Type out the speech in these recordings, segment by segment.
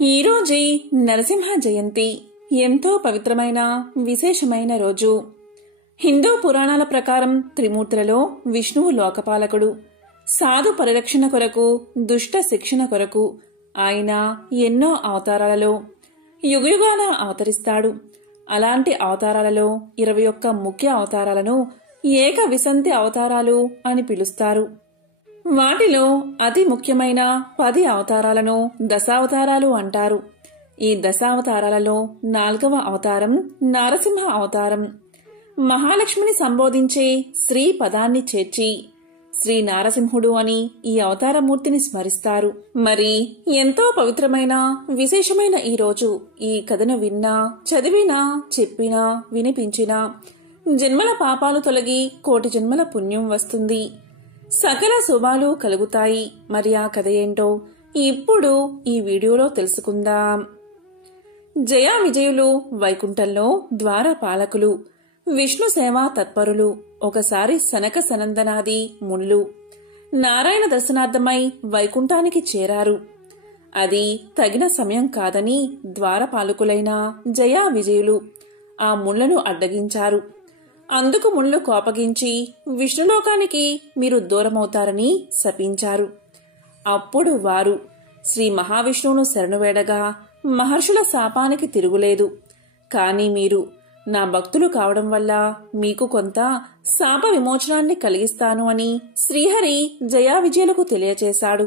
ఈరోజే నరసింహ జయంతి. ఎంతో పవిత్రమైన విశేషమైన రోజు. హిందూ పురాణాల ప్రకారం త్రిమూర్తులలో విష్ణువు లోకపాలకుడు. సాధు పరిరక్షణ కొరకు, దుష్ట శిక్షణ కొరకు ఆయన ఎన్నో అవతారాలలో యుగయుగాన అవతరిస్తాడు. అలాంటి అవతారాలలో 21 ముఖ్య అవతారాలను ఏక విశంతి అవతారాలు అని పిలుస్తారు. వాటిలో అతి ముఖ్యమైన 10 అవతారాలను దశావతారాలు అంటారు. ఈ దశావతారాలలో 4వ అవతారం నారసింహ అవతారం. మహాలక్ష్మిని సంబోధించే శ్రీ పదాన్ని చేర్చి శ్రీ నారసింహుడు అని ఈ అవతారమూర్తిని స్మరిస్తారు. మరి ఎంతో పవిత్రమైన విశేషమైన ఈ రోజు ఈ కథను విన్నా, చదివినా, చెప్పినా, వినిపించినా జన్మల పాపాలు తొలగి కోటి జన్మల పుణ్యం వస్తుంది. సకల శుభాలు కలుగుతాయి. మరి ఆ కథ ఏంటో ఇప్పుడు ఈ వీడియోలో తెలుసుకుందాం. జయా విజయులు వైకుంఠంలో ద్వారపాలకులు, విష్ణు సేవా తత్పరులు. ఒకసారి సనక సనందనాది మునులు నారాయణ దర్శనార్థమై వైకుంఠానికి చేరారు. అది తగిన సమయం కాదని ద్వారపాలకులైన జయా విజయులు ఆ ముళ్లను అడ్డగించారు. అందుకు ముళ్ళు కోపగించి విష్ణులోకానికి మీరు దూరమవుతారని శపించారు. అప్పుడు వారు శ్రీ మహావిష్ణువును శరణువేడగా మహర్షుల శాపానికి తిరుగులేదు. కాని మీరు నా భక్తులు కావడం వల్ల మీకు కొంత శాప విమోచనాన్ని కలిగిస్తాను అని శ్రీహరి జయా విజయులకు తెలియచేశాడు.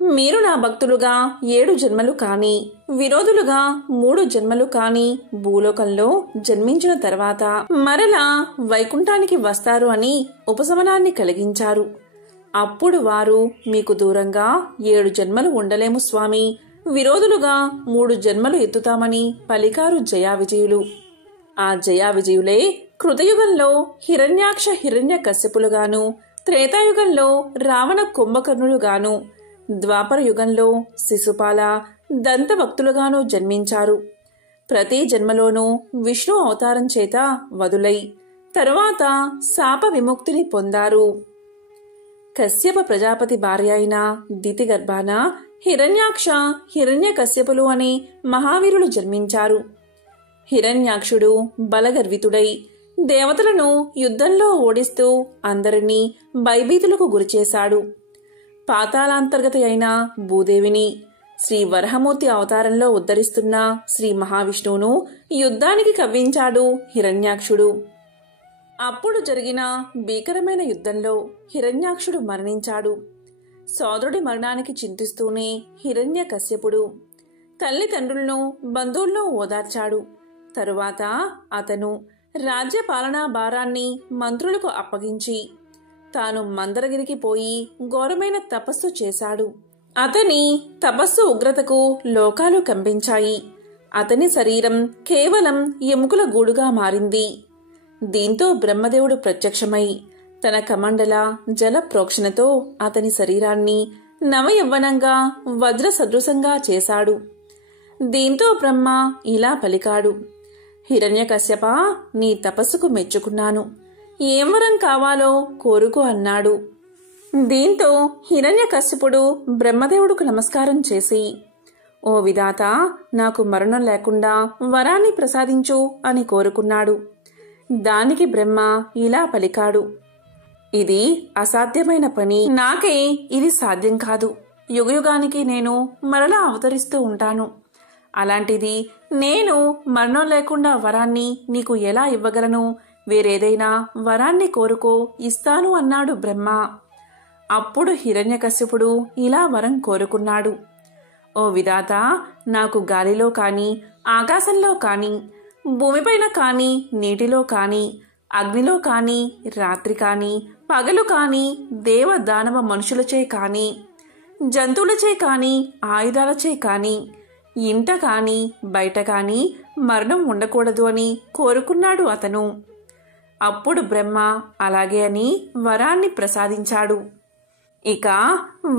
మీరు నా భక్తులుగా 7 జన్మలు కాని, విరోధులుగా 3 జన్మలు కాని భూలోకంలో జన్మించిన తర్వాత మరలా వైకుంఠానికి వస్తారు అని ఉపశమనాన్ని కలిగించారు. అప్పుడు వారు మీకు దూరంగా 7 జన్మలు ఉండలేము స్వామి, విరోధులుగా 3 జన్మలు ఎత్తుతామని పలికారు జయా విజయులు. ఆ జయా విజయులే కృతయుగంలో హిరణ్యాక్ష హిరణ్య కశ్యపులుగాను, త్రేతాయుగంలో రావణ కుంభకర్ణులుగాను, ద్వాపర యుగంలో శిశుపాల దంతభక్తులుగాను జన్మించారు. ప్రతి జన్మలోనూ విష్ణు అవతారం చేత వదులై తరువాత శాప విముక్తిని పొందారు. కశ్యప ప్రజాపతి భార్య అయిన దితి గర్భాన హిరణ్యాక్ష హిరణ్య కశ్యపులు అనే మహావీరులు జన్మించారు. హిరణ్యాక్షుడు బలగర్వితుడై దేవతలను యుద్ధంలో ఓడిస్తూ అందరినీ భయభీతులకు గురిచేశాడు. పాతాళాంతర్గత అయిన భూదేవిని శ్రీ వరహమూర్తి అవతారంలో ఉద్ధరిస్తున్న శ్రీ మహావిష్ణువును యుద్ధానికి కవ్వించాడు హిరణ్యాక్షుడు. అప్పుడు జరిగిన భీకరమైన యుద్ధంలో హిరణ్యాక్షుడు మరణించాడు. సోదరుడి మరణానికి చింతిస్తూనే హిరణ్య కశ్యపుడు తల్లిదండ్రులను బంధువులను ఓదార్చాడు. తరువాత అతను రాజ్య పాలనా భారాన్ని మంత్రులకు అప్పగించి తాను మందరగిరికి పోయి ఘోరమైన తపస్సు చేశాడు. అతని తపస్సు ఉగ్రతకు లోకాలు కంపించాయి. అతని శరీరం కేవలం ఎముకల గూడుగా మారింది. దీంతో బ్రహ్మదేవుడు ప్రత్యక్షమై తన కమండల జల ప్రోక్షణతో అతని శరీరాన్ని నవయవ్వనంగా వజ్ర సదృశంగా చేశాడు. దీంతో బ్రహ్మ ఇలా పలికాడు, హిరణ్యకశ్యప, నీ తపస్సుకు మెచ్చుకున్నాను. ఏం వరం కావాలో కోరుకో అన్నాడు. దీంతో హిరణ్యకశ్యపుడు బ్రహ్మదేవుడుకు నమస్కారం చేసి, ఓ విధాత, నాకు మరణం లేకుండా వరాన్ని ప్రసాదించు అని కోరుకున్నాడు. దానికి బ్రహ్మ ఇలా పలికాడు, ఇది అసాధ్యమైన పని. నాకే ఇది సాధ్యం కాదు. యుగయుగానికి నేను మరలా అవతరిస్తూ ఉంటాను. అలాంటిది నేను మరణం లేకుండా వరాన్ని నీకు ఎలా ఇవ్వగలను? వేరేదైనా వరాన్ని కోరుకో, ఇస్తాను అన్నాడు బ్రహ్మ. అప్పుడు హిరణ్యకశ్యపుడు ఇలా వరం కోరుకున్నాడు, ఓ విధాత, నాకు గాలిలో కాని, ఆకాశంలో కాని, భూమిపైన కాని, నీటిలో కాని, అగ్నిలో కాని, రాత్రి కాని, పగలు కాని, దేవ దానవ మనుషులచే కాని, జంతువులచే కాని, ఆయుధాలచే కాని, ఇంట కాని బయట కాని మరణం ఉండకూడదు అని కోరుకున్నాడు అతను. అప్పుడు బ్రహ్మ అలాగే అని వరాన్ని ప్రసాదించాడు. ఇక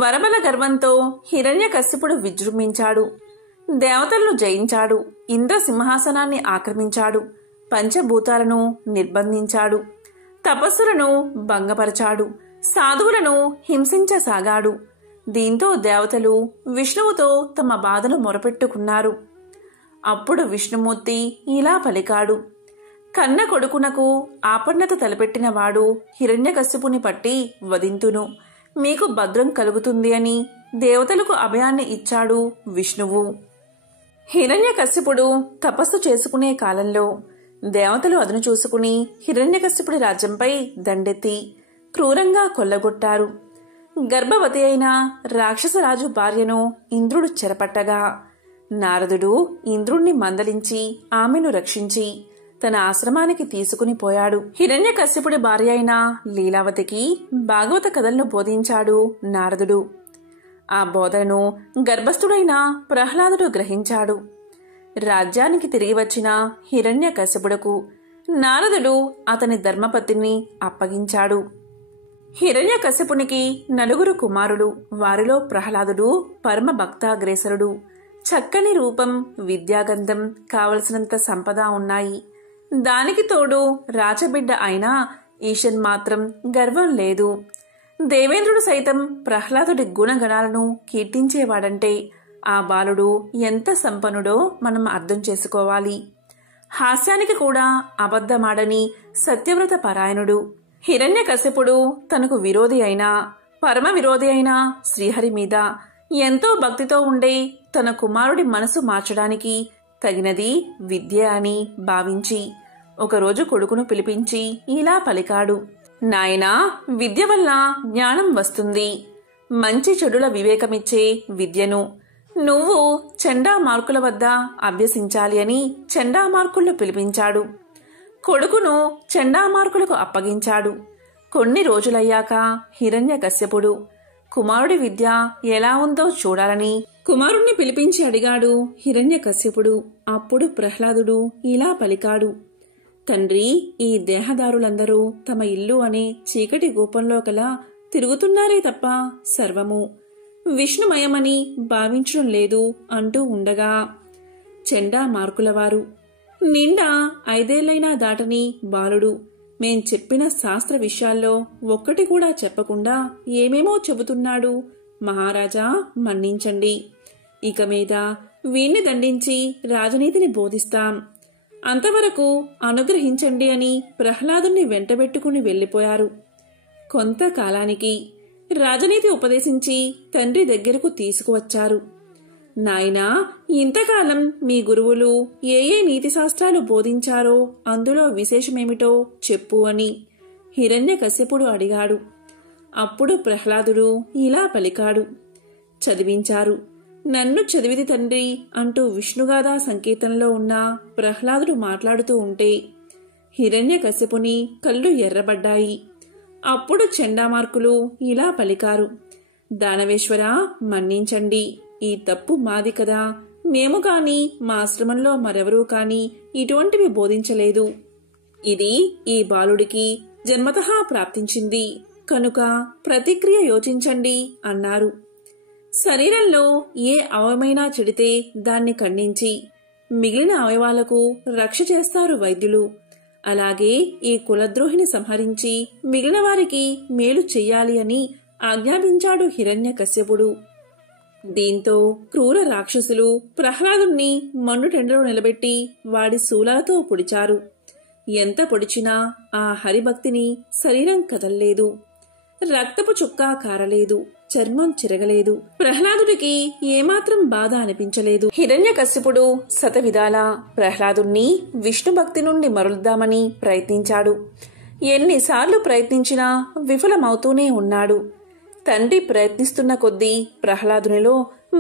వరబల గర్వంతో హిరణ్యకశ్యపుడు విజృంభించాడు. దేవతలను జయించాడు. ఇంద్ర సింహాసనాన్ని ఆక్రమించాడు. పంచభూతాలను నిర్బంధించాడు. తపస్సులను భంగపరచాడు. సాధువులను హింసించసాగాడు. దీంతో దేవతలు విష్ణువుతో తమ బాధను మొరపెట్టుకున్నారు. అప్పుడు విష్ణుమూర్తి ఇలా పలికాడు: కన్న కొడుకునకు ఆపన్నత తలపెట్టినవాడు హిరణ్యకశిపుని పట్టి వధింతును, మీకు భద్రం కలుగుతుంది అని దేవతలకు అభయాన్ని ఇచ్చాడు విష్ణువు. హిరణ్యకశిపుడు తపస్సు చేసుకునే కాలంలో దేవతలు అదును చూసుకుని హిరణ్యకశిపుడి రాజ్యంపై దండెత్తి క్రూరంగా కొల్లగొట్టారు. గర్భవతి అయిన రాక్షసరాజు భార్యను ఇంద్రుడు చెరపట్టగా నారదుడు ఇంద్రుణ్ణి మందలించి ఆమెను రక్షించి తన ఆశ్రమానికి తీసుకుని పోయాడు. హిరణ్యకశ్యపుడి భార్య అయిన లీలావతికి భాగవత కథలను బోధించాడు నారదుడు. ఆ బోధనను గర్భస్థుడైన ప్రహ్లాదుడు గ్రహించాడు. రాజ్యానికి తిరిగి వచ్చిన హిరణ్యకశ్యపుడుకు నారదుడు అతని ధర్మపత్నిని అప్పగించాడు. హిరణ్యకశ్యపునికి 4 కుమారులు. వారిలో ప్రహ్లాదుడు పరమ భక్తాగ్రేసరుడు. చక్కని రూపం, విద్యాగంధం, కావలసినంత సంపద ఉన్నాయి. దానికి తోడు రాచబిడ్డ అయిన ఈశన్ మాత్రం గర్వం లేదు. దేవేంద్రుడు సైతం ప్రహ్లాదుడి గుణగణాలను కీర్తించేవాడంటే ఆ బాలుడు ఎంత సంపన్నుడో మనం అర్థం చేసుకోవాలి. హాస్యానికి కూడా అబద్ధమాడని సత్యవ్రత పరాయణుడు. హిరణ్యకశిపుడు తనకు విరోధి అయినా పరమ విరోధి అయిన శ్రీహరి మీద ఎంతో భక్తితో ఉండే తన కుమారుడి మనసు మార్చడానికి తగినది విద్య అని భావించి ఒకరోజు కొడుకును పిలిపించి ఇలా పలికాడు: నాయనా, విద్య వల్ల జ్ఞానం వస్తుంది. మంచి చెడుల వివేకమిచ్చే విద్యను నువ్వు చండామార్కుల వద్ద అభ్యసించాలి అని చండామార్కులను పిలిపించాడు. కొడుకును చండామార్కులకు అప్పగించాడు. కొన్ని రోజులయ్యాక హిరణ్యకశ్యపుడు కుమారుడి విద్య ఎలా ఉందో చూడాలని కుమారుణ్ణి పిలిపించి అడిగాడు హిరణ్యకశ్యపుడు. అప్పుడు ప్రహ్లాదుడు ఇలా పలికాడు: తండ్రి, ఈ దేహదారులందరూ తమ ఇల్లు అనే చీకటి గోపంలో కలా తిరుగుతున్నారే తప్ప సర్వము విష్ణుమయమని భావించడం లేదు అంటూ ఉండగా చండామార్కులవారు నిండా 5 ఏళ్లైనా దాటని బాలుడు మేం చెప్పిన శాస్త్ర విషయాల్లో ఒక్కటి కూడా చెప్పకుండా ఏమేమో చెబుతున్నాడు. మహారాజా, మన్నించండి. ఇక మీద వీణ్ణి దండించి రాజనీతిని బోధిస్తాం. అంతవరకు అనుగ్రహించండి అని ప్రహ్లాదుని వెంటబెట్టుకుని వెళ్లిపోయారు. కొంతకాలానికి రాజనీతి ఉపదేశించి తండ్రి దగ్గరకు తీసుకువచ్చారు. నాయనా, ఇంతకాలం మీ గురువులు ఏ ఏ నీతి శాస్త్రాలు బోధించారో అందులో విశేషమేమిటో చెప్పు అని హిరణ్యకశ్యపుడు అడిగాడు. అప్పుడు ప్రహ్లాదుడు ఇలా పలికాడు: చదివించారు. నన్ను చదివిది తండ్రి అంటూ విష్ణుగాథా సంకీర్తనలో ఉన్న ప్రహ్లాదుడు మాట్లాడుతూ ఉంటే హిరణ్యకశ్యపుని కళ్ళు ఎర్రబడ్డాయి. అప్పుడు చండామార్కులు ఇలా పలికారు: దానవేశ్వరా, మన్నించండి. ఈ తప్పు మాది కదా. మేము కాని మా ఆశ్రమంలో మరెవరూ కాని ఇటువంటివి బోధించలేదు. ఇది ఈ బాలుడికి జన్మతః ప్రాప్తించింది కనుక ప్రతిక్రియ యోచించండి అన్నారు. శరీరంలో ఏ అవయమైనా చెడితే దాన్ని ఖండించి మిగిలిన అవయవాలకు రక్ష చేస్తారు వైద్యులు. అలాగే ఈ కులద్రోహిని సంహరించి మిగిలిన వారికి మేలు చెయ్యాలి అని ఆజ్ఞాపించాడు హిరణ్యకశ్యపుడు. దీంతో క్రూర రాక్షసులు ప్రహ్లాదుణ్ణి మండుటెండలో నిలబెట్టి వాడి శూలాలతో పొడిచారు. ఎంత పొడిచినా ఆ హరిభక్తిని శరీరం కదల్లేదు. రక్తపు చుక్క కారలేదు. చర్మం చిరగలేదు. ప్రహ్లాదుడికి ఏమాత్రం బాధ అనిపించలేదు. హిరణ్యకశ్యపుడు శతవిధాలా ప్రహ్లాదుణ్ణి విష్ణు భక్తి నుండి మరలుద్దామని ప్రయత్నించాడు. ఎన్నిసార్లు ప్రయత్నించినా విఫలమవుతూనే ఉన్నాడు. తండ్రి ప్రయత్నిస్తున్న కొద్దీ ప్రహ్లాదునిలో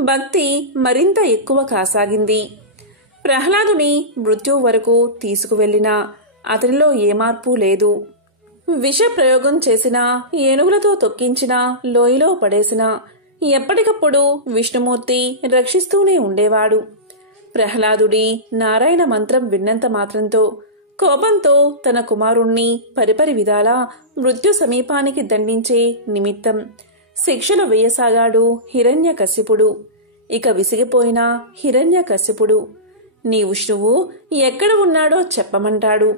భక్తి మరింత ఎక్కువ కాసాగింది. ప్రహ్లాదుని మృత్యువు వరకు తీసుకువెళ్లినా అతనిలో ఏ మార్పు లేదు. విష ప్రయోగం చేసినా, ఏనుగులతో తొక్కించినా, లోయలో పడేసినా ఎప్పటికప్పుడు విష్ణుమూర్తి రక్షిస్తూనే ఉండేవాడు. ప్రహ్లాదుడి నారాయణ మంత్రం విన్నంత మాత్రంతో కోపంతో తన కుమారుణ్ణి పరిపరి విధాలా మృత్యు సమీపానికి దండించే నిమిత్తం శిక్షలు వేయసాగాడు హిరణ్యకశ్యపుడు. ఇక విసిగిపోయిన హిరణ్యకశ్యపుడు నీ విష్ణువు ఎక్కడ ఉన్నాడో చెప్పమంటాడు.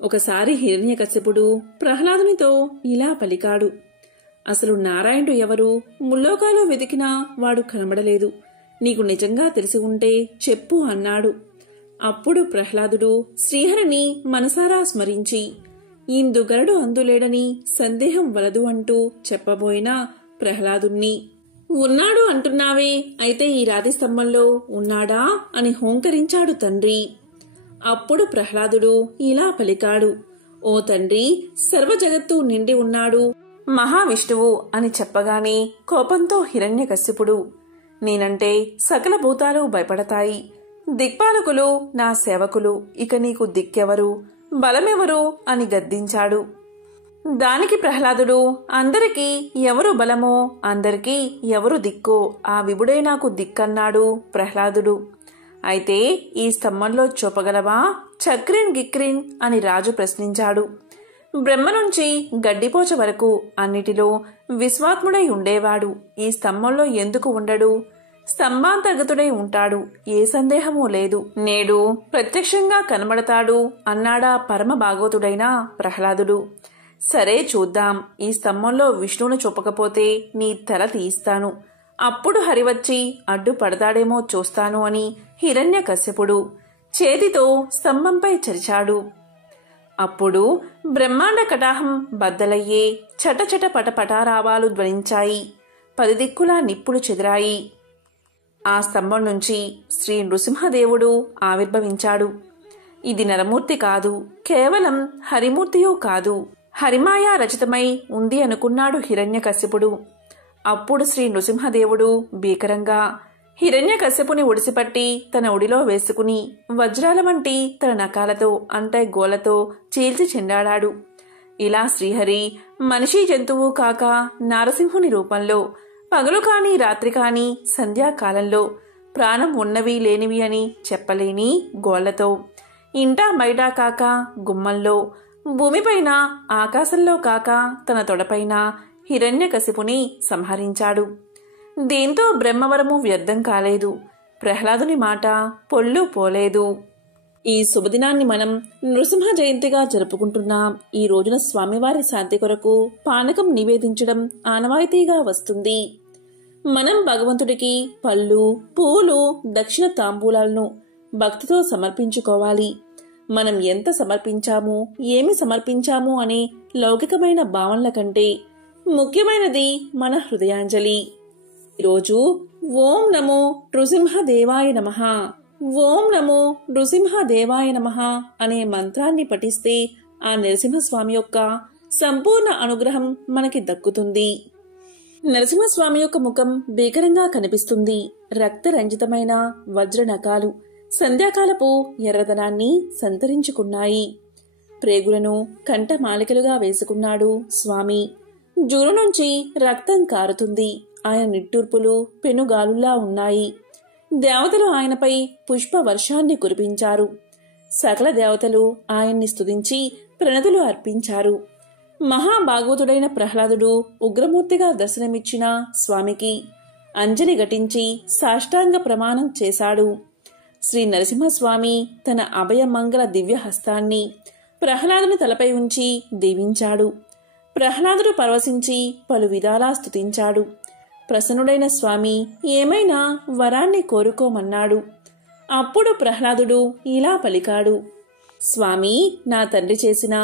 ఒకసారి హిరణ్యకశ్యపుడు ప్రహ్లాదునితో ఇలా పలికాడు: అసలు నారాయణుడు ఎవరు? ముల్లోకాలో వెతికినా వాడు కనబడలేదు. నీకు నిజంగా తెలిసి ఉంటే చెప్పు అన్నాడు. అప్పుడు ప్రహ్లాదుడు శ్రీహరిని మనసారా స్మరించి ఇందుగలడు అందులేడని సందేహం వలదు అంటూ చెప్పబోయినా ప్రహ్లాదుణ్ణి ఉన్నాడు అంటున్నావే, అయితే ఈ రాతి స్తంభంలో ఉన్నాడా అని హోంకరించాడు తండ్రి. అప్పుడు ప్రహ్లాదుడు ఇలా పలికాడు, ఓ తండ్రి, సర్వ జగత్తు నిండి ఉన్నాడు మహావిష్ణువు అని చెప్పగానే కోపంతో హిరణ్యకశిపుడు, నేనంటే సకల భూతాలు భయపడతాయి. దిక్పాలకులు నా సేవకులు, ఇక నీకు దిక్కెవరు, బలమెవరు అని గద్దించాడు. దానికి ప్రహ్లాదుడు, అందరికీ ఎవరు బలమో అందరికీ ఎవరు దిక్కో ఆ విభుడే నాకు దిక్కన్నాడు ప్రహ్లాదుడు. అయితే ఈ స్తంభంలో చూపగలవా చక్రిన్ గిక్రిన్ అని రాజు ప్రశ్నించాడు. బ్రహ్మ నుంచి గడ్డిపోచ వరకు అన్నిటిలో విశ్వాత్ముడై ఉండేవాడు ఈ స్తంభంలో ఎందుకు ఉండడు? స్తంభాంతర్గతుడై ఉంటాడు, ఏ సందేహమూ లేదు. నేడు ప్రత్యక్షంగా కనబడతాడు అన్నాడా పరమ భాగవతుడైన ప్రహ్లాదుడు. సరే చూద్దాం, ఈ స్తంభంలో విష్ణువును చూపకపోతే నీ తల తీయిస్తాను, అప్పుడు హరివచ్చి అడ్డు పడతాడేమో చూస్తాను అని హిరణ్యకశ్యపుడు చేతితో స్తంభంపై చరిచాడు. అప్పుడు బ్రహ్మాండ కటాహం బద్దలయ్యే చటచట పటపటారావాలు ధ్వనించాయి. 10 దిక్కులా నిప్పులు చెదిరాయి. ఆ స్తంభం నుంచి శ్రీ నృసింహదేవుడు ఆవిర్భవించాడు. ఇది నరమూర్తి కాదు, కేవలం హరిమూర్తియూ కాదు, హరిమాయా రచితమై ఉంది అనుకున్నాడు హిరణ్యకశ్యపుడు. అప్పుడు శ్రీ నృసింహదేవుడు భీకరంగా హిరణ్యకశ్యపుని ఒడిసిపట్టి తన ఒడిలో వేసుకుని వజ్రాల వంటి తన నకాలతో అంటే గోలతో చీల్చి చెండాడాడు. ఇలా శ్రీహరి మనిషి జంతువు కాక నారసింహుని రూపంలో పగలు కాని రాత్రి కాని సంధ్యాకాలంలో ప్రాణం ఉన్నవి లేనివి అని చెప్పలేని గోళ్లతో ఇంటా బయట కాక గుమ్మంలో భూమిపైన ఆకాశంలో కాక తన తొడపైన హిరణ్యకశిపుని సంహరించాడు. దీంతో బ్రహ్మవరము వ్యర్థం కాలేదు, ప్రహ్లాదుని మాట పొల్లు పోలేదు. ఈ శుభదినాన్ని మనం నృసింహ జయంతిగా జరుపుకుంటున్నాం. ఈ రోజున స్వామివారి శాంతి కొరకు పానకం నివేదించడం ఆనవాయితీగా వస్తుంది. మనం భగవంతుడికి పళ్ళు, పూలు, దక్షిణ తాంబూలాలను భక్తితో సమర్పించుకోవాలి. మనం ఎంత సమర్పించాము, ఏమి సమర్పించాము అనే లౌకికమైన భావనల కంటే ముఖ్యమైనది మన హృదయాంజలి. ఈరోజు ఓం నమో నృసింహదేవాయ నమః, ఓం నమో నృసింహదేవాయ నమః అనే మంత్రాన్ని పఠిస్తే ఆ నరసింహస్వామి యొక్క సంపూర్ణ అనుగ్రహం మనకి దక్కుతుంది. నరసింహస్వామి యొక్క ముఖం భీకరంగా కనిపిస్తుంది. రక్తరంజితమైన వజ్ర నకాలు సంధ్యాకాలపు ఎర్రదనాన్ని సంతరించుకున్నాయి. ప్రేగులను కంఠమాలికలుగా వేసుకున్నాడు స్వామి. జూరు నుంచి రక్తం కారుతుంది. ఆయన నిట్టూర్పులు పెనుగాలుల్లా ఉన్నాయి. దేవతలు ఆయనపై పుష్ప వర్షాన్ని కురిపించారు. సకల దేవతలు ఆయన్ని స్తుతించి ప్రణతులు అర్పించారు. మహాభాగవతుడైన ప్రహ్లాదుడు ఉగ్రమూర్తిగా దర్శనమిచ్చిన స్వామికి అంజలి ఘటించి సాష్టాంగ ప్రమాణం చేశాడు. శ్రీ నరసింహస్వామి తన అభయమంగళ దివ్య హస్తాన్ని ప్రహ్లాదుని తలపై ఉంచి దీవించాడు. ప్రహ్లాదుడు పరవశించి పలు విధాలా స్తుతించాడు. ప్రసన్నుడైన స్వామి ఏమైనా వరాన్ని కోరుకోమన్నాడు. అప్పుడు ప్రహ్లాదుడు ఇలా పలికాడు, స్వామి, నా తండ్రి చేసిన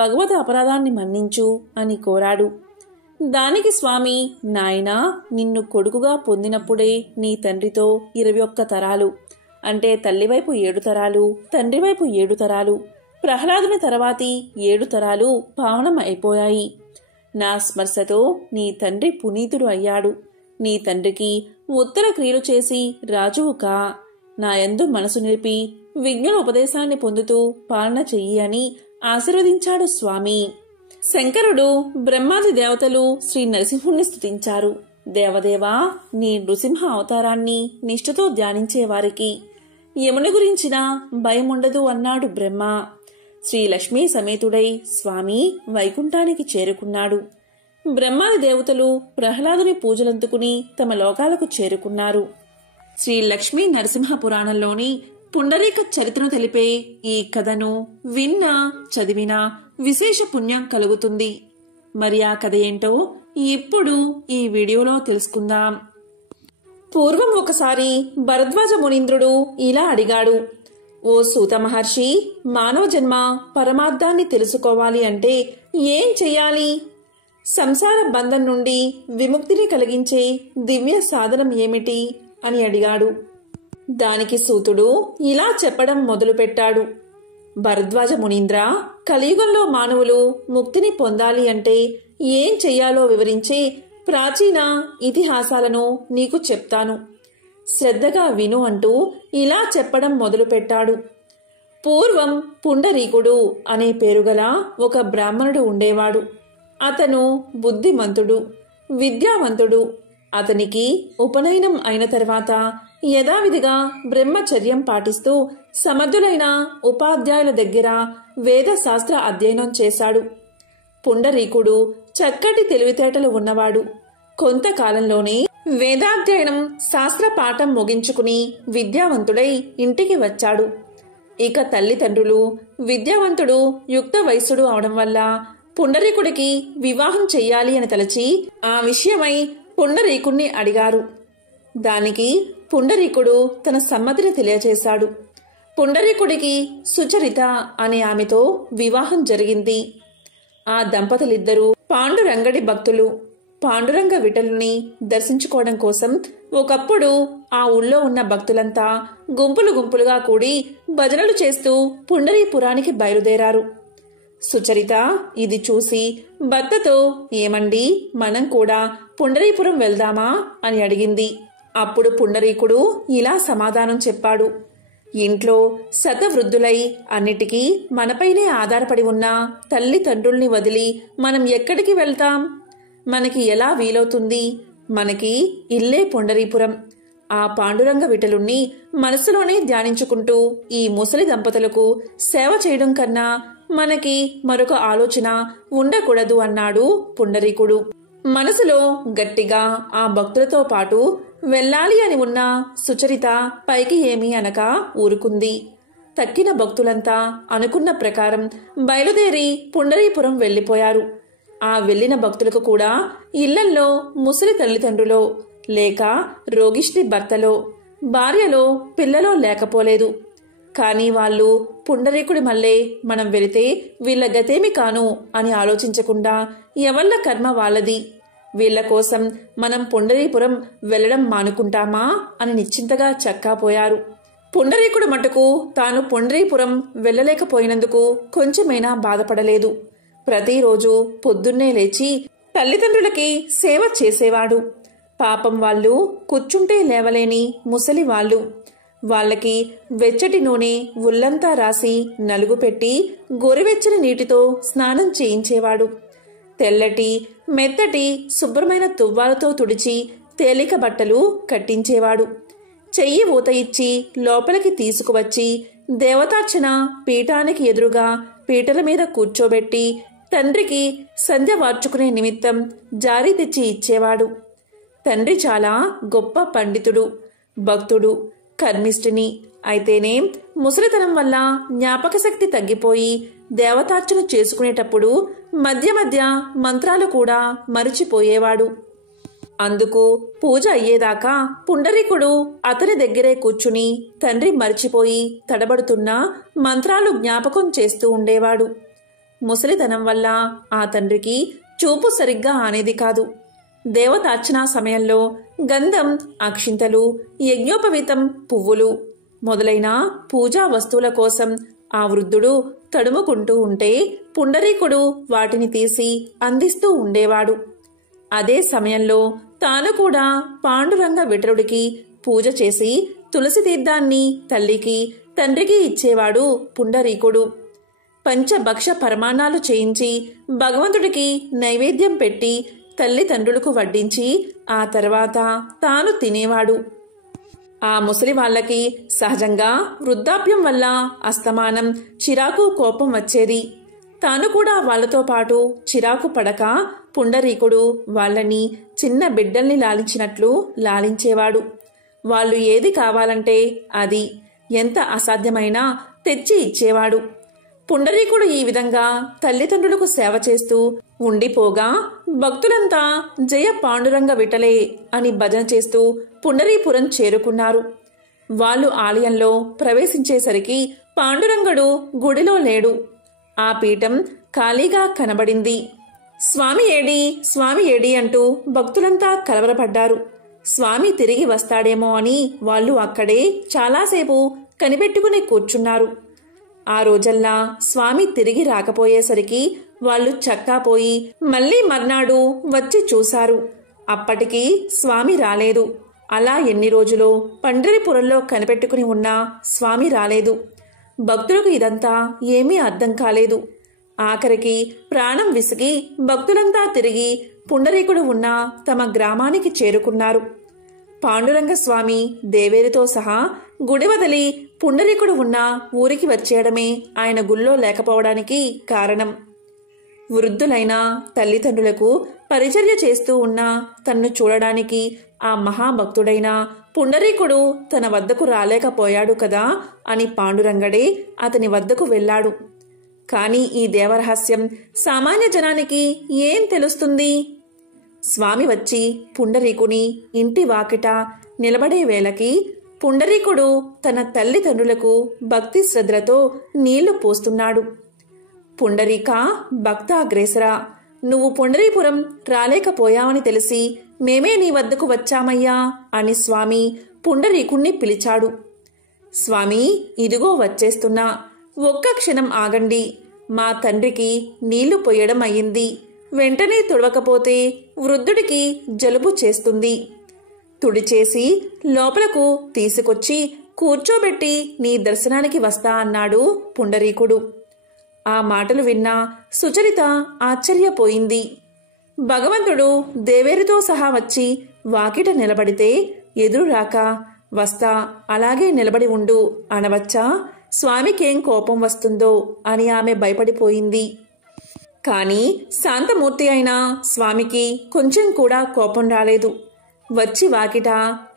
భగవద్ అపరాధాన్ని మన్నించు అని కోరాడు. దానికి స్వామి, నాయనా, నిన్ను కొడుకుగా పొందినప్పుడే నీ తండ్రితో 21 తరాలు అంటే తల్లివైపు 7 తరాలు, తండ్రివైపు 7 తరాలు, ప్రహ్లాదుని తర్వాతి 7 తరాలు పావనం అయిపోయాయి. నా స్మర్శతో నీ తండ్రి పునీతుడు అయ్యాడు. నీ తండ్రికి ఉత్తర క్రియలు చేసి రాజువు కా, నా యందు మనసు నిలిపి విజ్ఞాన ఉపదేశాన్ని పొందుతూ పాలన చెయ్యి అని ఆశీర్వదించాడు స్వామి. శంకరుడు బ్రహ్మాది దేవతలు శ్రీ నరసింహుణ్ణి స్తుతించారు. దేవదేవా, నీ నృసింహ అవతారాన్ని నిష్ఠతో ధ్యానించే వారికి యముని గురించిన భయం ఉండదు అన్నాడు బ్రహ్మ. శ్రీ లక్ష్మీ సమేతుడై స్వామి వైకుంఠానికి చేరుకున్నాడు. బ్రహ్మాది దేవతలు ప్రహ్లాదుని పూజలందుకుని తమ లోకాలకు చేరుకున్నారు. శ్రీ లక్ష్మీ నరసింహ పురాణంలోని పుండరీక చరిత్రను తెలిపే ఈ కథను విన్నా చదివినా విశేష పుణ్యం కలుగుతుంది. మరి ఆ కథ ఏంటో ఇప్పుడు ఈ వీడియోలో తెలుసుకుందాం. పూర్వం ఒకసారి భరద్వాజ మునీంద్రుడు ఇలా అడిగాడు, ఓ సూత మహర్షి, మానవ జన్మ పరమార్థాన్ని తెలుసుకోవాలి అంటే ఏం చెయ్యాలి? సంసార బంధం నుండి విముక్తిని కలిగించే దివ్య సాధనం ఏమిటి అని అడిగాడు. దానికి సూతుడు ఇలా చెప్పడం మొదలుపెట్టాడు. భరద్వాజ మునీంద్ర, కలియుగంలో మానవులు ముక్తిని పొందాలి అంటే ఏం చెయ్యాలో వివరించే ప్రాచీన ఇతిహాసాలను నీకు చెప్తాను. శ్రద్ధగా విను అంటూ ఇలా చెప్పడం మొదలుపెట్టాడు. పూర్వం పుండరీకుడు అనే పేరుగల ఒక బ్రాహ్మణుడు ఉండేవాడు. అతను బుద్ధిమంతుడు, విద్యావంతుడు. అతనికి ఉపనయనం అయిన తర్వాత యథావిధిగా బ్రహ్మచర్యం పాటిస్తూ సమర్థులైన ఉపాధ్యాయుల దగ్గర వేద శాస్త్ర అధ్యయనం చేశాడు. పుండరీకుడు చక్కటి తెలివితేటలు ఉన్నవాడు. కొంతకాలంలోనే వేదాధ్యయనం శాస్త్ర పాఠం ముగించుకుని విద్యావంతుడై ఇంటికి వచ్చాడు. ఇక తల్లిదండ్రులు విద్యావంతుడు యుక్త వయస్సుడు అవడం వల్ల పుండరీకుడికి వివాహం చెయ్యాలి అని తలచి ఆ విషయమై పుండరీకుణ్ణి అడిగారు. దానికి పుండరీకుడు తన సమ్మతిని తెలియచేశాడు. పుండరీకుడికి సుచరిత అనే ఆమెతో వివాహం జరిగింది. ఆ దంపతులిద్దరూ పాండురంగడి భక్తులు. పాండురంగ విఠలుని దర్శించుకోవడం కోసం ఒకప్పుడు ఆ ఊళ్ళో ఉన్న భక్తులంతా గుంపులు గుంపులుగా కూడి భజనలు చేస్తూ పుండరీపురానికి బయలుదేరారు. సుచరిత ఇది చూసి భర్తతో, ఏమండి, మనం కూడా పుండరీపురం వెళ్దామా అని అడిగింది. అప్పుడు పుండరీకుడు ఇలా సమాధానం చెప్పాడు. ఇంట్లో శతవృద్ధులై అన్నిటికీ మనపైనే ఆధారపడి ఉన్న తల్లిదండ్రుల్ని వదిలి మనం ఎక్కడికి వెళ్తాం? మనకి ఎలా వీలవుతుంది? మనకి ఇల్లే పుండరీపురం. ఆ పాండురంగ విఠలుణ్ణి మనసులోనే ధ్యానించుకుంటూ ఈ ముసలి దంపతులకు సేవ చేయడం కన్నా మనకి మరొక ఆలోచన ఉండకూడదు అన్నాడు పుండరీకుడు. మనసులో గట్టిగా ఆ భక్తులతో పాటు వెళ్ళాలి అని ఉన్న సుచరిత పైకి ఏమీ అనక ఊరుకుంది. తక్కిన భక్తులంతా అనుకున్న ప్రకారం బయలుదేరి పుండరీపురం వెళ్లిపోయారు. ఆ వెళ్లిన భక్తులకు కూడా ఇళ్లల్లో ముసలి తల్లిదండ్రులో లేక రోగిష్టి భర్తలో భార్యలో పిల్లలో లేకపోలేదు. కాని వాళ్ళు పుండరీకుడి మళ్ళే మనం వెళితే వీళ్ల గతేమి కాను అని ఆలోచించకుండా ఎవళ్ళ కర్మ వాళ్ళది, వీళ్ల కోసం మనం పుండరీపురం వెళ్లడం మానుకుంటామా అని నిశ్చింతగా చక్కాపోయారు. పుండరీకుడు మటుకు తాను పుండరీపురం వెళ్లలేకపోయినందుకు కొంచెమైనా బాధపడలేదు. ప్రతిరోజు పొద్దున్నే లేచి తల్లిదండ్రులకి సేవ చేసేవాడు. పాపం వాళ్ళు కూర్చుంటే లేవలేని ముసలి వాళ్ళు. వాళ్ళకి వెచ్చటి నూనె ఉల్లంతా రాసి నలుగు పెట్టి గోరువెచ్చని నీటితో స్నానం చేయించేవాడు. తెల్లటి మెత్తటి శుభ్రమైన తువ్వాలతో తుడిచి తేలిక బట్టలు కట్టించేవాడు. చెయ్యి ఊత ఇచ్చి లోపలికి తీసుకువచ్చి దేవతార్చన పీఠానికి ఎదురుగా పీటల మీద కూర్చోబెట్టి తండ్రికి సంధ్య వార్చుకునే నిమిత్తం జారీ తెచ్చి ఇచ్చేవాడు. తండ్రి చాలా గొప్ప పండితుడు, భక్తుడు, కర్మిష్ఠిని. అయితేనే ముసలితనం వల్ల జ్ఞాపక శక్తి తగ్గిపోయి దేవతార్చన చేసుకునేటప్పుడు మధ్య మధ్య మంత్రాలు కూడా మరిచిపోయేవాడు. అందుకు పూజ అయ్యేదాకా పుండరీకుడు అతని దగ్గరే కూర్చుని తండ్రి మరిచిపోయి తడబడుతున్న మంత్రాలు జ్ఞాపకం చేస్తూ ఉండేవాడు. ముసలితనం వల్ల ఆ తండ్రికి చూపు సరిగ్గా ఆనేది కాదు. దేవతార్చనా సమయంలో గంధం, అక్షింతలు, యజ్ఞోపవీతం, పువ్వులు మొదలైన పూజా వస్తువుల కోసం ఆ వృద్ధుడు తడుముకుంటూ ఉంటే పుండరీకుడు వాటిని తీసి అందిస్తూ ఉండేవాడు. అదే సమయంలో తాను కూడా పాండురంగ విఠలుడికి పూజ చేసి తులసి తీర్థాన్ని తల్లికి తండ్రికి ఇచ్చేవాడు పుండరీకుడు. పంచభక్ష పరమాణాలు చేయించి భగవంతుడికి నైవేద్యం పెట్టి తల్లిదండ్రులకు వడ్డించి ఆ తర్వాత తాను తినేవాడు. ఆ ముసలి వాళ్లకి సహజంగా వృద్ధాప్యం వల్ల అస్తమానం చిరాకు, కోపం వచ్చేది. తాను కూడా వాళ్లతో పాటు చిరాకు పడక పుండరీకుడు వాళ్ళని చిన్న బిడ్డల్ని లాలించినట్లు లాలించేవాడు. వాళ్ళు ఏది కావాలంటే అది ఎంత అసాధ్యమైనా తెచ్చి ఇచ్చేవాడు. పుండరీకుడు ఈ విధంగా తల్లిదండ్రులకు సేవ చేస్తూ ఉండిపోగా భక్తులంతా జయ పాండురంగ విఠలే అని భజన చేస్తూ పుండరీపురం చేరుకున్నారు. వాళ్ళు ఆలయంలో ప్రవేశించేసరికి పాండురంగడు గుడిలో లేడు. ఆ పీఠం ఖాళీగా కనబడింది. స్వామి ఏడి, స్వామి ఏడి అంటూ భక్తులంతా కలవరపడ్డారు. స్వామి తిరిగి వస్తాడేమో అని వాళ్ళు అక్కడే చాలాసేపు కనిపెట్టుకుని కూర్చున్నారు. ఆ రోజల్లా స్వామి తిరిగి రాకపోయేసరికి వాళ్ళు చక్కాపోయి మళ్లీ మర్నాడు వచ్చి చూశారు. అప్పటికి స్వామి రాలేదు. అలా ఎన్ని రోజులో పండరిపురంలో కనిపెట్టుకుని ఉన్నా స్వామి రాలేదు. భక్తులకు ఇదంతా ఏమీ అర్థం కాలేదు. ఆఖరికి ప్రాణం విసిగి భక్తులంతా తిరిగి పుండరీకుడు ఉన్న తమ గ్రామానికి చేరుకున్నారు. పాండురంగ స్వామి దేవేరితో సహా గుడి వదిలి పుండరీకుడు ఉన్న ఊరికి వచ్చేయడమే ఆయన గుళ్ళో లేకపోవడానికి కారణం. వృద్ధులైన తల్లిదండ్రులకు పరిచర్య చేస్తూ ఉన్న తన్ను చూడడానికి ఆ మహాభక్తుడైన పుండరీకుడు తన వద్దకు రాలేకపోయాడు కదా అని పాండురంగడే అతని వద్దకు వెళ్ళాడు. కాని ఈ దేవరహస్యం సామాన్య జనానికి ఏం తెలుస్తుంది? స్వామి వచ్చి పుండరీకుని ఇంటి వాకిట నిలబడే వేళకి పుండరీకుడు తన తల్లిదండ్రులకు భక్తి శ్రద్ధలతో నీళ్లు పోస్తున్నాడు. పుండరీక భక్తాగ్రేసరా, నువ్వు పుండరీపురం రాలేకపోయావని తెలిసి మేమే నీ వద్దకు వచ్చామయ్యా అని స్వామి పుండరీకుణ్ణి పిలిచాడు. స్వామి, ఇదిగో వచ్చేస్తున్నా, ఒక్క క్షణం ఆగండి. మా తండ్రికి నీళ్లు పొయ్యడం అయ్యింది. వెంటనే తుడవకపోతే వృద్ధుడికి జలుబు చేస్తుంది. తుడిచేసి లోపలకు తీసుకొచ్చి కూర్చోబెట్టి నీ దర్శనానికి వస్తా అన్నాడు పుండరీకుడు. ఆ మాటలు విన్న సుచరిత ఆశ్చర్యపోయింది. భగవంతుడు దేవేరితో సహా వచ్చి వాకిట నిలబడితే ఎదురు రాక వస్తా, అలాగే నిలబడి ఉండు అనవచ్చా? స్వామికేం కోపం వస్తుందో అని ఆమె భయపడిపోయింది. కాని శాంతమూర్తి అయిన స్వామికి కొంచెం కూడా కోపం రాలేదు. వచ్చి వాకిట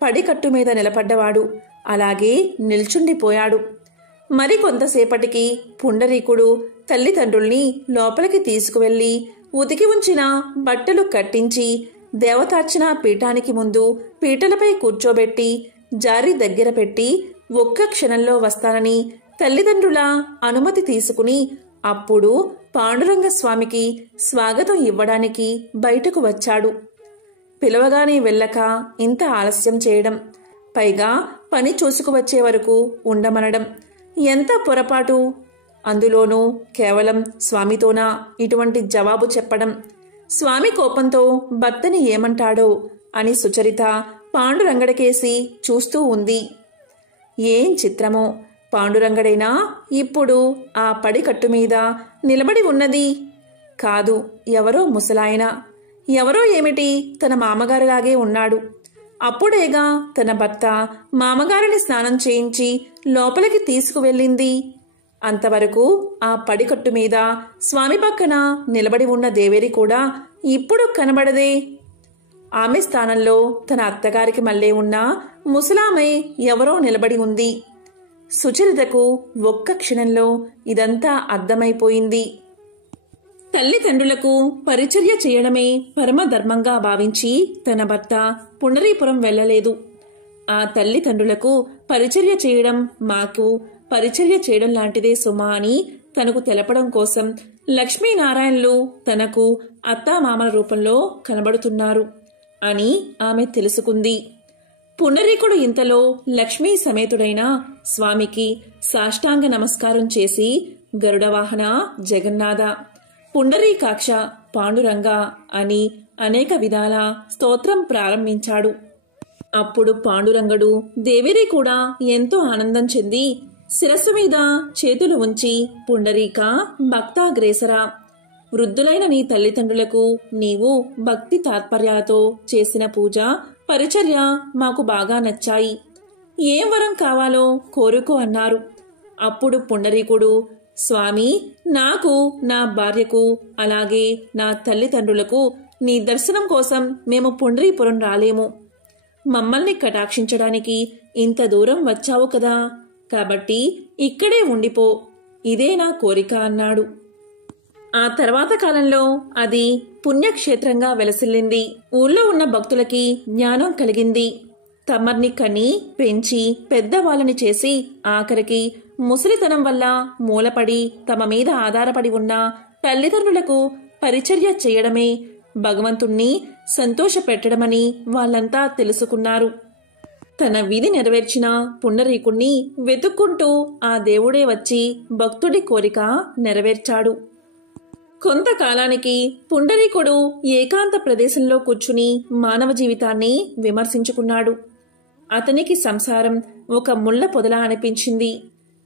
పడికట్టు మీద నిలబడ్డవాడు అలాగే నిల్చుండిపోయాడు. మరికొంతసేపటికి పుండరీకుడు తల్లిదండ్రుల్ని లోపలికి తీసుకువెళ్లి ఉతికి ఉంచిన బట్టలు కట్టించి దేవతార్చన పీఠానికి ముందు పీటలపై కూర్చోబెట్టి జారి దగ్గర పెట్టి ఒక్క క్షణంలో వస్తానని తల్లిదండ్రుల అనుమతి తీసుకుని అప్పుడు పాండురంగ స్వామికి స్వాగతం ఇవ్వడానికి బయటకు వచ్చాడు. పిలవగానే వెళ్ళక ఇంత ఆలస్యం చేయడం, పైగా పని చూసుకువచ్చే వరకు ఉండమనడం ఎంత పొరపాటు! అందులోనూ కేవలం స్వామితోనా ఇటువంటి జవాబు చెప్పడం? స్వామి కోపంతో భర్తని ఏమంటాడో అని సుచరిత పాండురంగడికేసి చూస్తూ ఉంది. ఏం చిత్రమో! పాండురంగడైనా ఇప్పుడు ఆ పడికట్టు మీద నిలబడి ఉన్నది కాదు, ఎవరో ముసలాయన. ఎవరో ఏమిటి, తన మామగారిలాగే ఉన్నాడు. అప్పుడేగా తన భర్త మామగారిని స్నానం చేయించి లోపలికి తీసుకువెళ్ళింది. అంతవరకు ఆ పడికట్టు మీద స్వామి పక్కన నిలబడి ఉన్న దేవేరి కూడా ఇప్పుడు కనబడదే. ఆమె స్థానంలో తన అత్తగారికి మళ్ళీ ఉన్న ముసలామె ఎవరో నిలబడి ఉంది. సుచరితకు ఒక్క క్షణంలో ఇదంతా అర్థమైపోయింది. తల్లిదండ్రులకు పరిచర్య చేయడమే పరమధర్మంగా భావించి తన భర్త పుండరీపురం వెళ్ళలేదు. ఆ తల్లిదండ్రులకు పరిచర్య చేయడం మాకు పరిచర్య చేయడం లాంటిదే సుమా అని తనకు తెలపడం కోసం లక్ష్మీనారాయణలు తనకు అత్తామామల రూపంలో కనబడుతున్నారు అని ఆమె తెలుసుకుంది. పుండరీకుడు ఇంతలో లక్ష్మీ సమేతుడైన స్వామికి సాష్టాంగ నమస్కారం చేసి గరుడవాహన జగన్నాథ, పుండరీకాక్ష, పాండురంగ అని అనేక విధాల స్తోత్రం ప్రారంభించాడు. అప్పుడు పాండురంగడు దేవేరి కూడా ఎంతో ఆనందం చెంది శిరస్సు మీద చేతులు ఉంచి పుండరీక భక్తాగ్రేసరా, వృద్ధులైన నీ తల్లిదండ్రులకు నీవు భక్తి తాత్పర్యాలతో చేసిన పూజ పరిచర్య మాకు బాగా నచ్చాయి. ఏం వరం కావాలో కోరుకో అన్నారు. అప్పుడు పుండరీకుడు, స్వామి, నాకు, నా భార్యకు, అలాగే నా తల్లిదండ్రులకు నీ దర్శనం కోసం మేము పుండరీపురం రాలేము. మమ్మల్ని కటాక్షించడానికి ఇంత దూరం వచ్చావు కదా, కాబట్టి ఇక్కడే ఉండిపో. ఇదే నా కోరిక అన్నాడు. ఆ తర్వాత కాలంలో అది పుణ్యక్షేత్రంగా వెలసిల్లింది. ఊళ్ళో ఉన్న భక్తులకి జ్ఞానం కలిగింది. తమర్ని కని పెంచి పెద్దవాళ్ళని చేసి ఆఖరికి ముసలితనం వల్ల మూలపడి తమ మీద ఆధారపడి ఉన్న తల్లిదండ్రులకు పరిచర్య చేయడమే భగవంతుణ్ణి సంతోషపెట్టడమని వాళ్ళంతా తెలుసుకున్నారు. తన విధి నెరవేర్చిన పుండరీకుణ్ణి వెతుక్కుంటూ ఆ దేవుడే వచ్చి భక్తుడి కోరిక నెరవేర్చాడు. కొంతకాలానికి పుండరీకుడు ఏకాంత ప్రదేశంలో కూర్చుని మానవ జీవితాన్ని విమర్శించుకున్నాడు. అతనికి సంసారం ఒక ముళ్ళ పొదలా అనిపించింది.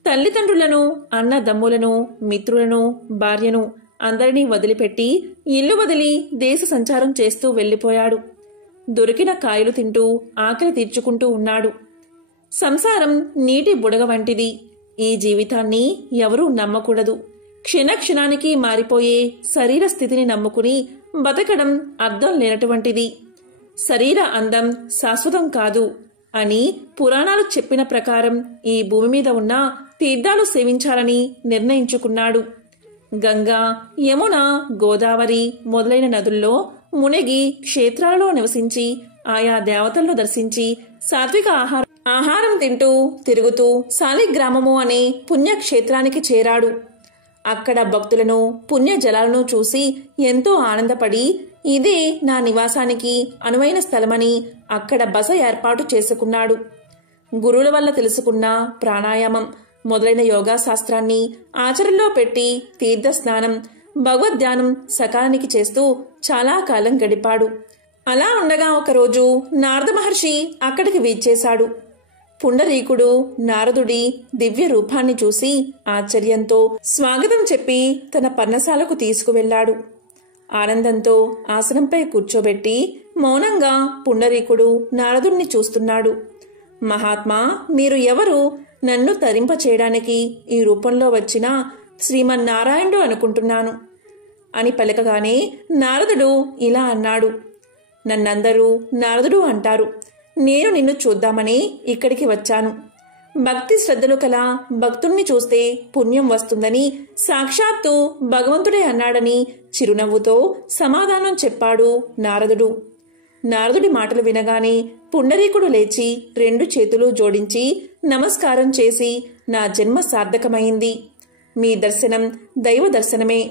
తల్లిదండ్రులను, అన్నదమ్ములను, మిత్రులను, భార్యను అందరినీ వదిలిపెట్టి ఇల్లు వదిలి దేశ సంచారం చేస్తూ వెళ్లిపోయాడు. దొరికిన కాయలు తింటూ ఆకలి తీర్చుకుంటూ ఉన్నాడు. సంసారం నీటి బుడగ వంటిది. ఈ జీవితాన్ని ఎవరూ నమ్మకూడదు. క్షణక్షణానికి మారిపోయే శరీర స్థితిని నమ్ముకుని బతకడం అర్థం లేనటువంటిది. శరీర అందం శాశ్వతం కాదు అని పురాణాలు చెప్పిన ప్రకారం ఈ భూమి మీద ఉన్న తీర్థాలు సేవించాలని నిర్ణయించుకున్నాడు. గంగా, యమున, గోదావరి మొదలైన నదుల్లో మునిగి క్షేత్రాలలో నివసించి ఆయా దేవతలను దర్శించి సాత్విక ఆహారం తింటూ తిరుగుతూ శాలిగ్రామము అనే పుణ్యక్షేత్రానికి చేరాడు. అక్కడ భక్తులను, పుణ్య జలాలను చూసి ఎంతో ఆనందపడి ఇదే నా నివాసానికి అనువైన స్థలమని అక్కడ బస ఏర్పాటు చేసుకున్నాడు. గురువుల వల్ల తెలుసుకున్న ప్రాణాయామం మొదలైన యోగా శాస్త్రాన్ని ఆచరణలో పెట్టి తీర్థస్నానం, భగవద్ధ్యానం సకాలానికి చేస్తూ చాలా కాలం గడిపాడు. అలా ఉండగా ఒకరోజు నారద మహర్షి అక్కడికి వీచేశాడు. పుండరీకుడు నారదుడి దివ్య రూపాన్ని చూసి ఆశ్చర్యంతో స్వాగతం చెప్పి తన పర్ణశాలకు తీసుకువెళ్లాడు. ఆనందంతో ఆసనంపై కూర్చోబెట్టి మౌనంగా పుండరీకుడు నారదుణ్ణి చూస్తున్నాడు. మహాత్మా, మీరు ఎవరు? నన్ను తరింప చేయడానికి ఈ రూపంలో వచ్చిన శ్రీమన్నారాయణుడు అనుకుంటున్నాను అని పలకగానే నారదుడు ఇలా అన్నాడు. నన్నందరూ నారదుడు అంటారు. నేను నిన్ను చూద్దామని ఇక్కడికి వచ్చాను. భక్తి శ్రద్ధలు కల భక్తుణ్ణి చూస్తే పుణ్యం వస్తుందని సాక్షాత్తు భగవంతుడే అన్నాడని చిరునవ్వుతో సమాధానం చెప్పాడు నారదుడు. నారదుడి మాటలు వినగానే పుండరీకుడు లేచి 2 చేతులు జోడించి నమస్కారం చేసి, నా జన్మ సార్థకమైంది. మీ దర్శనం దైవ దర్శనమే.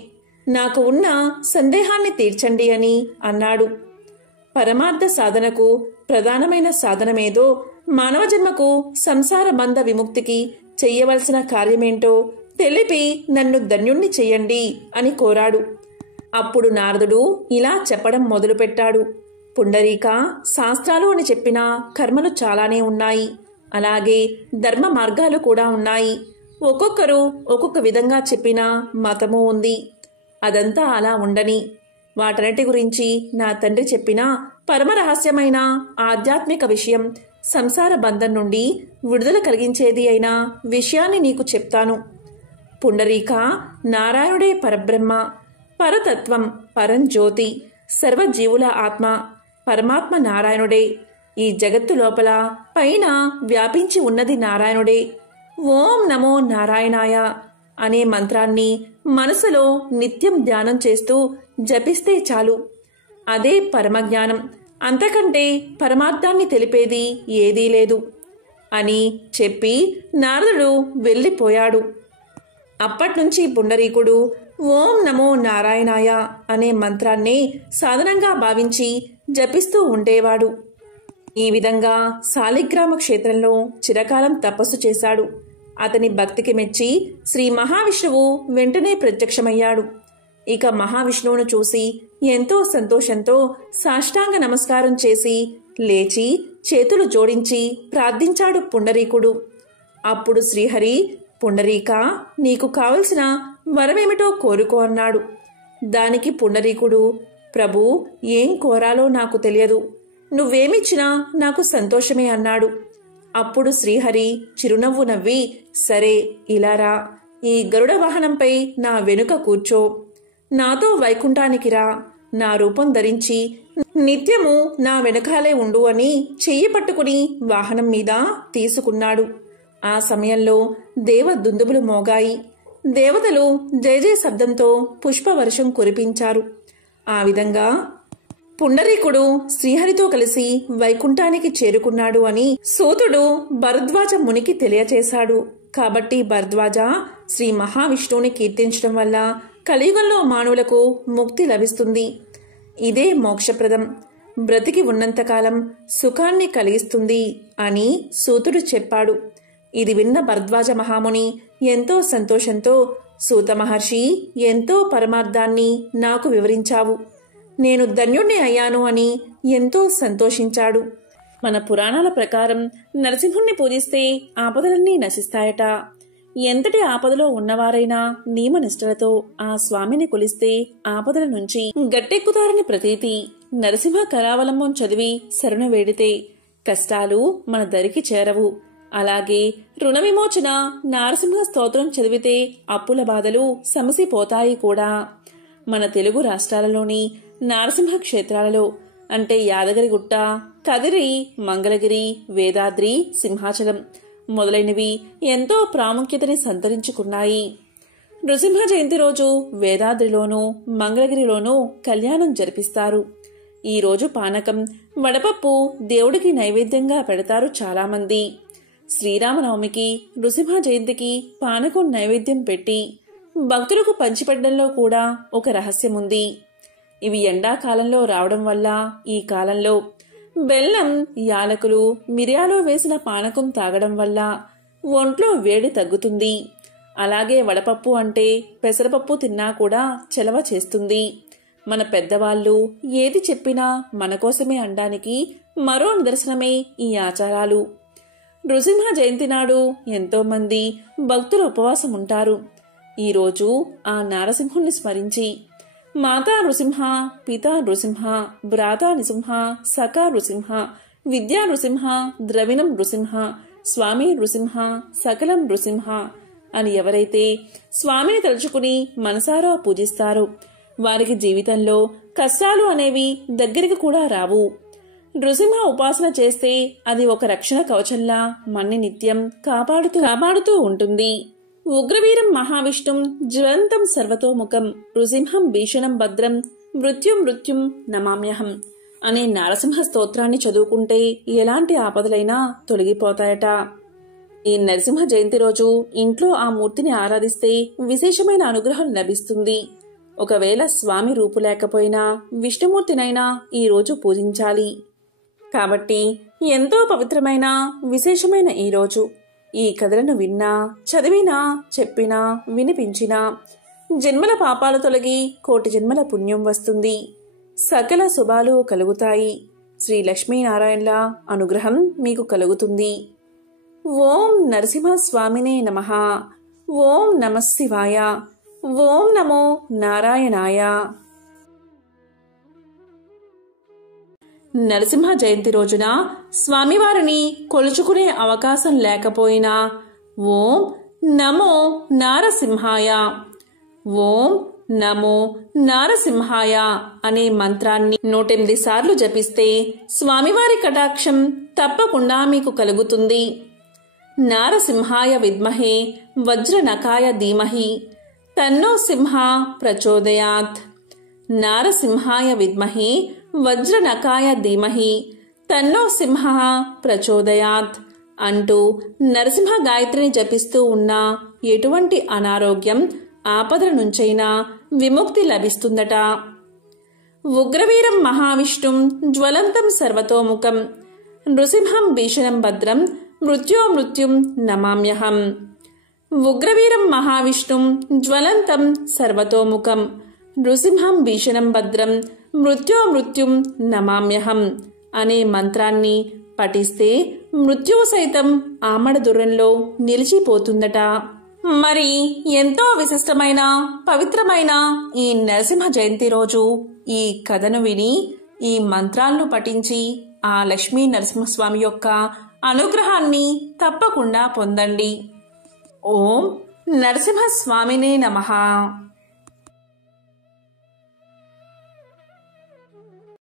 నాకు ఉన్న సందేహాన్ని తీర్చండి అని అన్నాడు. పరమార్థ సాధనకు ప్రధానమైన సాధనమేదో, మానవ జన్మకు సంసార బంధ విముక్తికి చెయ్యవలసిన కార్యమేంటో తెలిపి నన్ను ధన్యుణ్ణి చెయ్యండి అని కోరాడు. అప్పుడు నారదుడు ఇలా చెప్పడం మొదలుపెట్టాడు. పుండరీక, శాస్త్రాలు అని చెప్పిన కర్మలు చాలానే ఉన్నాయి. అలాగే ధర్మ మార్గాలు కూడా ఉన్నాయి. ఒక్కొక్కరు ఒక్కొక్క విధంగా చెప్పిన మతము ఉంది. అదంతా అలా ఉండని, వాటన్నిటి గురించి నా తండ్రి చెప్పిన పరమ రహస్యమైన ఆధ్యాత్మిక విషయం, సంసార బంధం నుండి విడుదల కలిగించేది అయిన విషయాన్ని నీకు చెప్తాను. పుండరీక, నారాయణుడే పరబ్రహ్మ, పరతత్వం, పరంజ్యోతి, సర్వజీవుల ఆత్మ, పరమాత్మ నారాయణుడే. ఈ జగత్తు లోపల పైన వ్యాపించి ఉన్నది నారాయణుడే. ఓం నమో నారాయణాయ అనే మంత్రాన్ని మనసులో నిత్యం ధ్యానం చేస్తూ జపిస్తే చాలు. అదే పరమజ్ఞానం. అంతకంటే పరమార్థాన్ని తెలిపేది ఏదీ లేదు అని చెప్పి నారదుడు వెళ్ళిపోయాడు. అప్పట్నుంచి పుండరీకుడు ఓం నమో నారాయణాయ అనే మంత్రాన్ని సాధనంగా భావించి జపిస్తూ ఉండేవాడు. ఈ విధంగా శాలిగ్రామ క్షేత్రంలో చిరకాలం తపస్సు చేశాడు. అతని భక్తికి మెచ్చి శ్రీ మహావిష్ణువు వెంటనే ప్రత్యక్షమయ్యాడు. ఇక మహావిష్ణువును చూసి ఎంతో సంతోషంతో సాష్టాంగ నమస్కారం చేసి లేచి చేతులు జోడించి ప్రార్థించాడు పుండరీకుడు. అప్పుడు శ్రీహరి, పుండరీక, నీకు కావలసిన వరమేమిటో కోరుకో అన్నాడు. దానికి పుండరీకుడు, ప్రభు, ఏం కోరాలో నాకు తెలియదు. నువ్వేమిచ్చినా నాకు సంతోషమే అన్నాడు. అప్పుడు శ్రీహరి చిరునవ్వు నవ్వి, సరే ఇలారా, ఈ గరుడ వాహనంపై నా వెనుక కూర్చో, నాతో వైకుంఠానికి రా, నా రూపం ధరించి నిత్యము నా వెనకాలే ఉండు అని చెయ్యి పట్టుకుని వాహనం మీద తీసుకున్నాడు. ఆ సమయంలో దేవ దుందుబులు మోగాయి. దేవతలు జయ జయ శబ్దంతో పుష్పవర్షం కురిపించారు. ఆ విధంగా పుండరీకుడు శ్రీహరితో కలిసి వైకుంఠానికి చేరుకున్నాడు అని సూతుడు భరద్వాజ మునికి తెలియచేశాడు. కాబట్టి భరద్వాజ శ్రీ మహావిష్ణువుని కీర్తించడం వల్ల కలియుగంలో మానవులకు ముక్తి లభిస్తుంది. ఇదే మోక్షప్రదం, బ్రతికి ఉన్నంతకాలం సుఖాన్ని కలిగిస్తుంది అని సూతుడు చెప్పాడు. ఇది విన్న భరద్వాజ మహాముని ఎంతో సంతోషంతో, సూత మహర్షి, ఎంతో పరమార్థాన్ని నాకు వివరించావు, నేను ధన్యుణ్ణి అయ్యాను అని ఎంతో సంతోషించాడు. మన పురాణాల ప్రకారం నరసింహుణ్ణి పూజిస్తే ఆపదలన్నీ నశిస్తాయట. ఎంతటి ఆపదలో ఉన్నవారైనా నియమనిష్టలతో ఆ స్వామిని కొలిస్తే ఆపదల నుంచి గట్టెక్కుతారని ప్రతీతి. నరసింహ కరావలంబం చదివి శరణ వేడితే కష్టాలు మన దరికి చేరవు. అలాగే రుణ విమోచన నారసింహ స్తోత్రం చదివితే అప్పుల బాధలు సమసిపోతాయి కూడా. మన తెలుగు రాష్ట్రాలలోని నారసింహ క్షేత్రాలలో అంటే యాదగిరిగుట్ట, కదిరి, మంగళగిరి, వేదాద్రి, సింహాచలం మొదలైనవి ఎంతో ప్రాముఖ్యతని సంతరించుకున్నాయి. నృసింహ జయంతి రోజు వేదాద్రిలోనూ మంగళగిరిలోనూ కళ్యాణం జరిపిస్తారు. ఈ రోజు పానకం, వడపప్పు దేవుడికి నైవేద్యంగా పెడతారు చాలామంది. శ్రీరామనవమికి, నృసింహ జయంతికి పానకం నైవేద్యం పెట్టి భక్తులకు పంచిపెట్టడంలో కూడా ఒక రహస్యముంది. ఇవి ఎండాకాలంలో రావడం వల్ల ఈ కాలంలో బెల్లం, యాలకులు, మిరియాలు వేసిన పానకం తాగడం వల్ల ఒంట్లో వేడి తగ్గుతుంది. అలాగే వడపప్పు అంటే పెసరపప్పు తిన్నా కూడా చలవ చేస్తుంది. మన పెద్దవాళ్ళు ఏది చెప్పినా మన కోసమే అనడానికి మరో నిదర్శనమే ఈ ఆచారాలు. నృసింహ జయంతి నాడు ఎంతో మంది భక్తులు ఉపవాసం ఉంటారు. ఈరోజు ఆ నారసింహుణ్ణి స్మరించి మాతా నృసింహ, పితా నృసింహ, భ్రాతా నృసింహ, సఖా నృసింహ, విద్యా నృసింహ, ద్రవిణం నృసింహ, స్వామి నృసింహ, సకలం నృసింహ అని ఎవరైతే స్వామిని తలుచుకుని మనసారా పూజిస్తారో వారికి జీవితంలో కష్టాలు అనేవి దగ్గరికి కూడా రావు. నృసింహ ఉపాసన చేస్తే అది ఒక రక్షణ కవచంలా మన్ని నిత్యం కాపాడుతూ ఉంటుంది. ఉగ్రవీరం మహావిష్ణుం జ్వలంతం సర్వతోముఖం నృసింహం భీషణం భద్రం మృత్యుం నమామ్యహం అనే నారసింహ స్తోత్రాన్ని చదువుకుంటే ఎలాంటి ఆపదలైనా తొలగిపోతాయట. ఈ నరసింహ జయంతి రోజు ఇంట్లో ఆ మూర్తిని ఆరాధిస్తే విశేషమైన అనుగ్రహం లభిస్తుంది. ఒకవేళ స్వామి రూపు లేకపోయినా విష్ణుమూర్తినైనా ఈ రోజు పూజించాలి. కాబట్టి ఎంతో పవిత్రమైన విశేషమైన ఈ రోజు ఈ కథలను విన్నా, చదివినా, చెప్పినా, వినిపించినా జన్మల పాపాలు తొలగి కోటి జన్మల పుణ్యం వస్తుంది. సకల శుభాలు కలుగుతాయి. శ్రీ లక్ష్మీనారాయణల అనుగ్రహం మీకు కలుగుతుంది. ఓం నరసింహస్వామినే నమః. ఓం నమః శివాయ. ఓం నమో నారాయణాయ. నరసింహ జయంతి రోజున స్వామివారిని కొలుచుకునే అవకాశం లేకపోయినా ఓం నమో నారసింహాయ, ఓం నమో నారసింహాయ అనే మంత్రాన్ని 108 సార్లు జపిస్తే స్వామివారి కటాక్షం తప్పకుండా మీకు కలుగుతుంది. నారసింహాయ విద్మహే వజ్రనకాయ ధీమహి తన్నో సింహ ప్రచోదయాత్. నారసింహాయ విద్మహే వజ్రనకాయ ధీమహి తన్నో సింహ ప్రచోదయాత్ అంటూ నరసింహ గాయత్రిని జపిస్తూ ఉన్న ఎటువంటి అనారోగ్యం, ఆపదల నుంచైనా విముక్తి లభిస్తుందట. ఉగ్రవీరం మహావిష్ణుం జ్వలంతం సర్వతోముఖం నృసింహం భీషణం భద్రం మృత్యుం నమామ్యహం. ఉగ్రవీరం మహావిష్ణుం జ్వలంతం సర్వతోముఖం నృసింహం భీషణం భద్రం మృత్యుం నమామ్యహం అనే మంత్రాన్ని పఠిస్తే మృత్యువు సైతం ఆమడ దూరంలో నిలిచిపోతుందట. మరి ఎంతో విశిష్టమైన పవిత్రమైన ఈ నరసింహ జయంతి రోజు ఈ కథను విని ఈ మంత్రాలను పఠించి ఆ లక్ష్మీ నరసింహస్వామి యొక్క అనుగ్రహాన్ని తప్పకుండా పొందండి. ఓం నరసింహస్వామినే నమః.